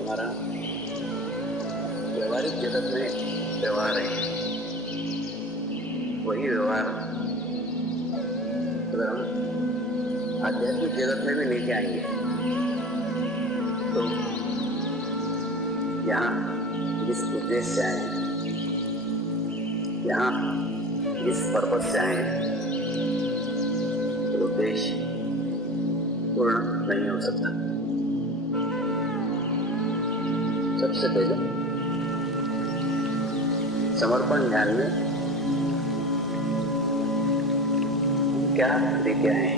हमारा व्यवहारिक जगत में व्यवहार है, वही व्यवहार अगर हम आध्यात्मिक जगत में भी लेके आएंगे तो यहाँ जिस उद्देश्य से आए, यहाँ जिस पर्पस से आए, तो उद्देश्य पूर्ण नहीं हो सकता। सबसे पहले समर्पण ध्यान में क्या लेके आए?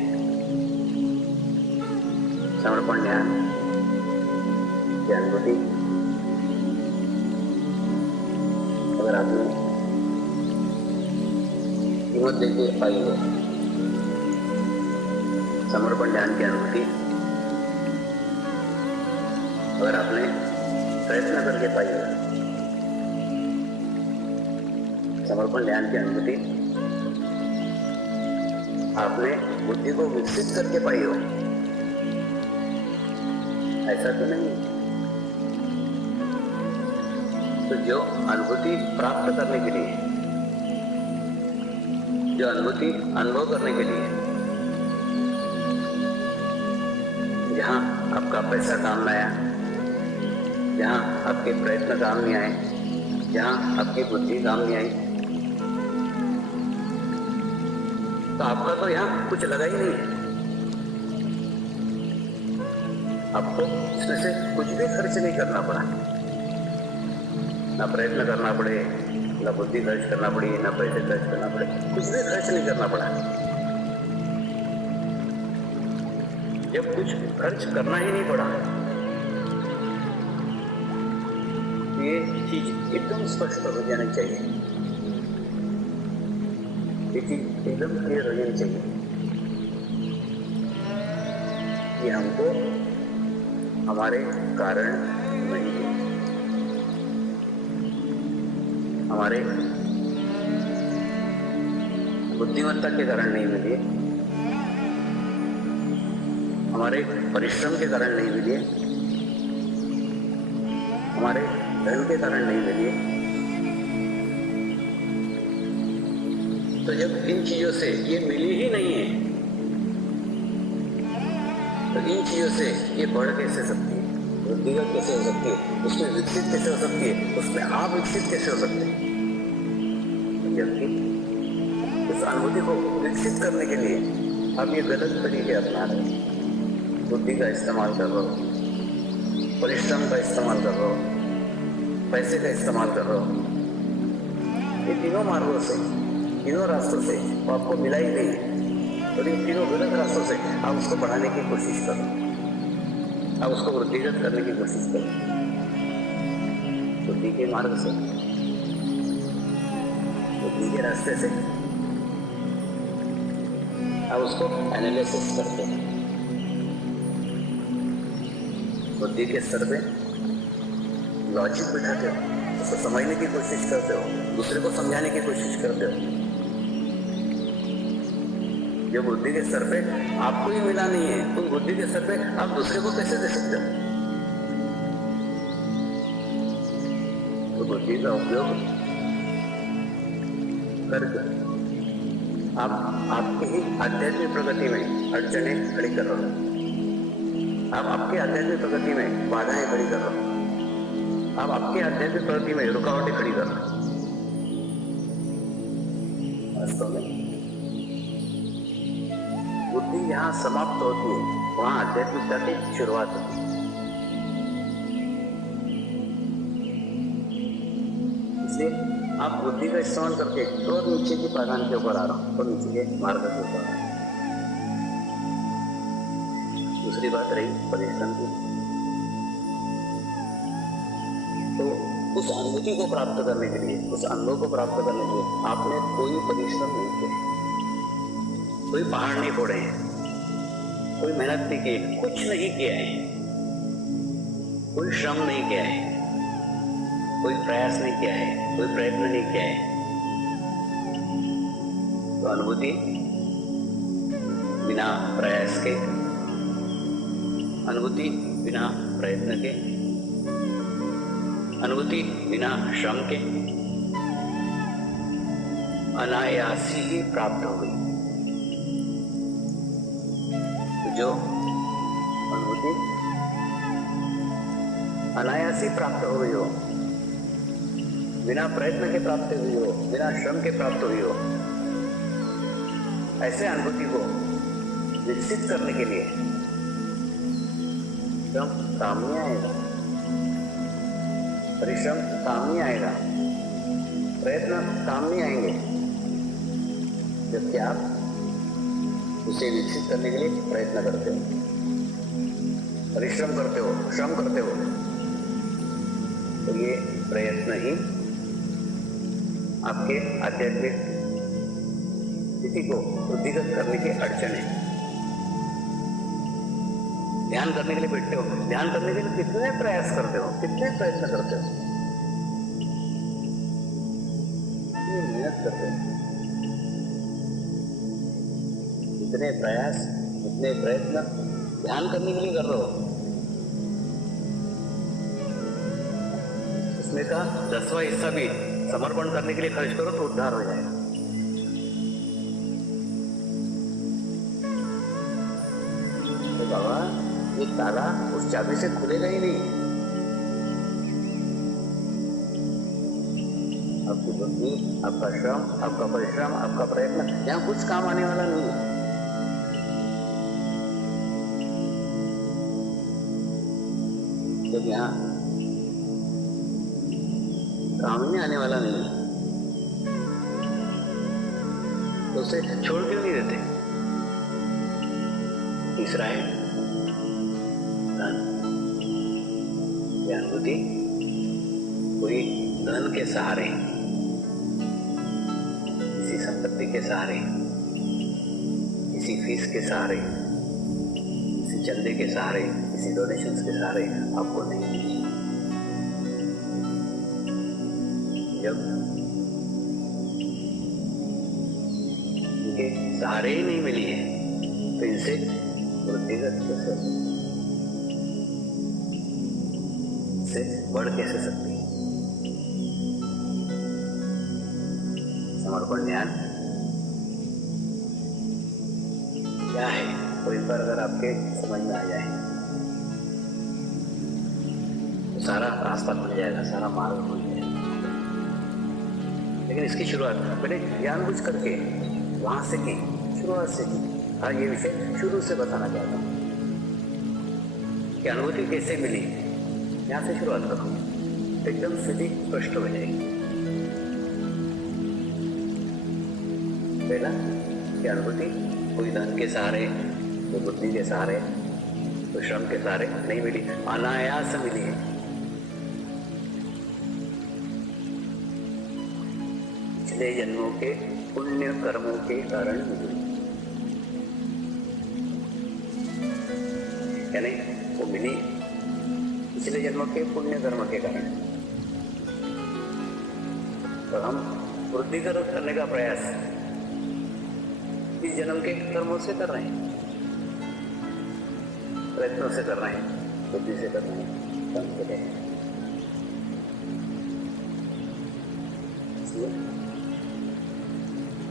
समर्पण ध्यान की अनुभूति अगर आपने हिम्मत देके पाई है, समर्पण ध्यान की अनुभूति अगर आपने प्रयत्न करके पाई है, समर्पण ध्यान की अनुभूति आपने बुद्धि को विकसित करके पाई हो, ऐसा तो नहीं। तो जो अनुभूति प्राप्त करने के लिए, जो अनुभूति अनुभव करने के लिए जहां आपका पैसा काम न आया, जहां आपके प्रयत्न काम नहीं आए, जहां आपकी बुद्धि काम नहीं आई, तो आपका तो यहाँ कुछ लगा ही नहीं है। आपको इसमें से कुछ भी खर्च नहीं करना पड़ा, ना प्रयत्न करना पड़े, ना बुद्धि खर्च करना पड़ी, ना पैसे खर्च करना पड़े, कुछ भी खर्च नहीं करना पड़ा। जब कुछ खर्च करना ही नहीं पड़ा, ये चीज एकदम स्पष्ट हो जानी चाहिए, ये चीज एकदम क्लियर हो जानी चाहिए कि हमको हमारे कारण नहीं है, हमारे बुद्धिमत्ता के कारण नहीं मिली, हमारे परिश्रम के कारण नहीं मिली, हमारे धन के कारण नहीं मिली। तो जब इन चीजों से ये मिली ही नहीं है, तो इन चीजों से ये बढ़ कैसे सकती है, वृद्धिगत कैसे हो सकती है, उसमें विकसित कैसे हो सकती है, उसमें आप विकसित कैसे हो सकते हैं? जबकि उस अनुभूति को विकसित करने के लिए आप ये गलत तरीके अपना रहे हो, बुद्धि का इस्तेमाल कर रहे हो, परिश्रम का इस्तेमाल कर रहे हो, पैसे का इस्तेमाल कर रहे हो। ये तीनों मार्गों से, तीनों रास्तों से वो आपको मिला ही नहीं, और इन तीनों गलत रास्तों से आप उसको बढ़ाने की कोशिश करो, आप उसको वृद्धिगत करने की कोशिश करो। बुद्धि के मार्ग से, बुद्धि के रास्ते से आप उसको एनालिसिस करते हैं, बुद्धि के स्तर पे लॉजिक बिठाते हो, उसको समझने की कोशिश करते हो, दूसरे को समझाने की कोशिश करते हो। जो बुद्धि के स्तर पे आपको ही मिला नहीं है, उस बुद्धि के स्तर पे आप दूसरे को कैसे दे सकते हो? तो बुद्धि का उपयोग करके आप आपकी ही आध्यात्मिक प्रगति में अड़चने खड़ी कर रहे हो, आप आपके आध्यात्मिक प्रगति में बाधाएं खड़ी कर रहे हो, आप आपके आध्यात्मिक प्रगति में रुकावटें खड़ी कर रहे हो। वास्तव में बुद्धि यहाँ समाप्त होती है, वहां आध्यात्मिकता की शुरुआत होती है। इसलिए आप बुद्धि का इस्तेमाल करके तुरंत नीचे की पायदान के ऊपर आ रहा हूं, तो नीचे के मार्ग के ऊपर। दूसरी बात रही परिश्रम की, तो उस अनुभूति को प्राप्त करने के लिए, उस अनुभव को प्राप्त करने के लिए आपने कोई परिश्रम नहीं किया, कोई पहाड़ नहीं फोड़े हैं, कोई मेहनत नहीं की, कुछ नहीं किया है, कोई श्रम नहीं किया है, कोई प्रयास नहीं किया है, कोई प्रयत्न नहीं किया है। तो अनुभूति बिना प्रयास के, अनुभूति बिना प्रयत्न के अनुभूति बिना श्रम के अनायासी ही प्राप्त हो गई। तो जो अनुभूति अनायासी प्राप्त हो गई हो, बिना प्रयत्न के प्राप्त हुई हो, बिना श्रम के प्राप्त हुई हो, ऐसे अनुभूति को विकसित करने के लिए श्रम काम नहीं आएगा, परिश्रम काम नहीं आएगा, प्रयत्न काम नहीं आएंगे, जबकि आप उसे विकसित करने के लिए प्रयत्न करते हो, परिश्रम करते हो, श्रम करते हो। तो ये प्रयत्न ही आपके आध्यात्मिक स्थिति को वृद्धिगत करने की अड़चन है। ध्यान करने के लिए बैठते हो, ध्यान करने के लिए कितने प्रयास करते हो, कितने प्रयत्न करते हो, कितनी मेहनत करते हो, कितने प्रयास, कितने प्रयत्न ध्यान करने के लिए कर रहे हो। उसमें का 10वां हिस्सा भी समर्पण करने के लिए खर्च करो तो उद्धार हो जाएगा। तो बाबा ये ताला उस चाबी से खुलेगा ही नहीं। आपकी बुद्धि, आपका श्रम, आपका परिश्रम, आपका प्रयत्न यहाँ कुछ काम आने वाला नहीं है। जब यहाँ काम में आने वाला नहीं तो उसे छोड़ क्यों नहीं देते। तीसरा है धन, अनुभूति कोई धन के सहारे, किसी संपत्ति के सहारे, किसी फीस के सहारे, किसी चंदे के सहारे, किसी डोनेशंस के सहारे आपको नहीं मिली। जब इनके सहारे ही नहीं मिली है तो इनसे वृद्धिगत कैसे, से बढ़ कैसे सकती है। समर्पण ज्ञान क्या है तो इस पर अगर आपके समझ में आ जाए तो सारा रास्ता खुल जाएगा, सारा मार्ग खुल जाएगा। लेकिन इसकी शुरुआत पहले जानबूझ करके वहां से की, शुरुआत से की। हाँ, ये विषय शुरू से बताना चाहता हूँ कि अनुभूति कैसे मिली, यहाँ से शुरुआत करो, एकदम स्थिति स्पष्ट हो जाएगी। पहला कि अनुभूति कोई धन के सहारे, कोई बुद्धि के सहारे, कोई श्रम के सहारे नहीं मिली, अनायास मिली है। पिछले जन्मों के पुण्य कर्मों के कारण मिली, यानी वो मिली पिछले जन्मों के पुण्य कर्म के कारण। तो हम वृद्धिगत करने का प्रयास इस जन्म के कर्मों से कर रहे हैं, प्रयत्नों से कर रहे हैं, बुद्धि से कर रहे हैं, कर्म से कर रहे हैं।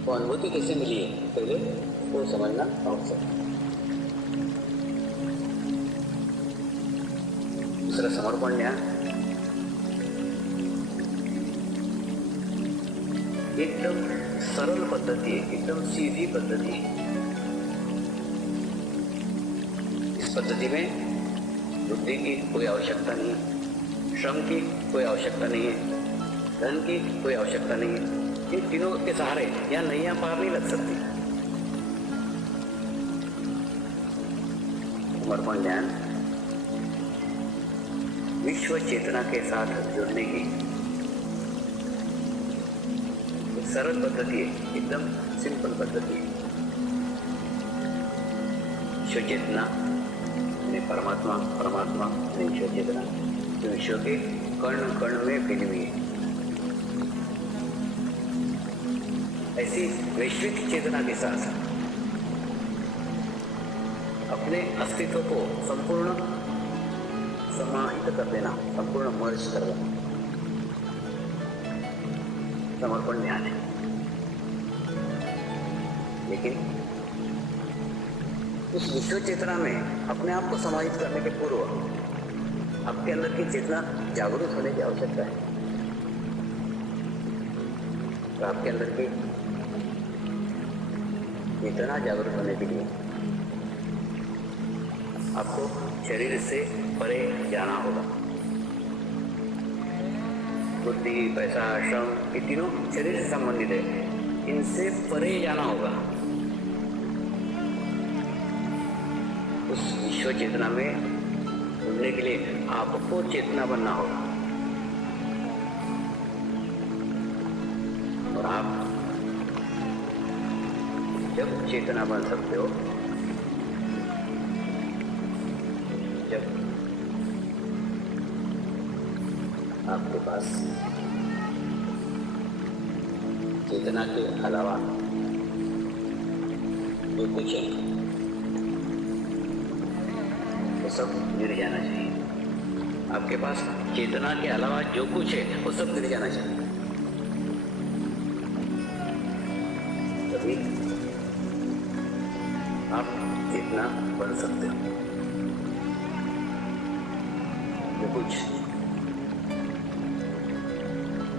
वो अनुभूति कैसे मिली है पहले वो समझना आवश्यक है। दूसरा समर्पण ज्ञान एकदम सरल पद्धति है, एकदम सीधी पद्धति है। इस पद्धति में बुद्धि की कोई आवश्यकता नहीं है, श्रम की कोई आवश्यकता नहीं है, धन की कोई आवश्यकता नहीं है। इन तीनों के सहारे यहाँ नैया पार नहीं लग सकती। समर्पण ज्ञान विश्व चेतना के साथ जुड़ने की एक सरल पद्धति है, एकदम सिंपल पद्धति है। विश्व चेतना यानी परमात्मा, परमात्मा यानी विश्व चेतना जो विश्व के कण कण में फैली हुई है। ऐसी वैश्विक चेतना के साथ अपने अस्तित्व को संपूर्ण समाहित कर देना, संपूर्ण मर्ज कर देना, समर्पण ध्यान है। लेकिन उस विश्व चेतना में अपने आप को समाहित करने के पूर्व आपके अंदर की चेतना जागरूक होने की आवश्यकता है। तो आपके अंदर की चेतना जागरूक होने के लिए आपको शरीर से परे जाना होगा। बुद्धि, पैसा, श्रम, ये तीनों शरीर से संबंधित है, इनसे परे जाना होगा। उस विश्व चेतना में जुड़ने के लिए आपको चेतना बनना होगा। और आप जब चेतना बन सकते हो, जब आपके पास चेतना के अलावा जो कुछ है वो सब गिर जाना चाहिए। आपके पास चेतना के अलावा जो कुछ है वो सब गिर जाना चाहिए। तभी आप चेतना बन सकते हो। जो कुछ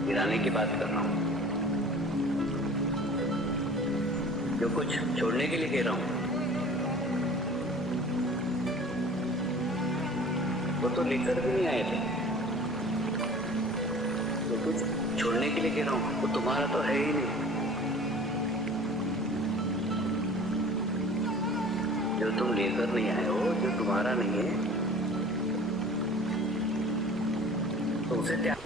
गिराने की बात कर रहा हूं, जो कुछ छोड़ने के लिए कह रहा हूं, वो तो लेकर भी नहीं आए थे। जो कुछ छोड़ने के लिए कह रहा हूं वो तुम्हारा तो है ही नहीं। जो तुम लेकर नहीं आए हो, जो तुम्हारा नहीं है, तुमसे त्याग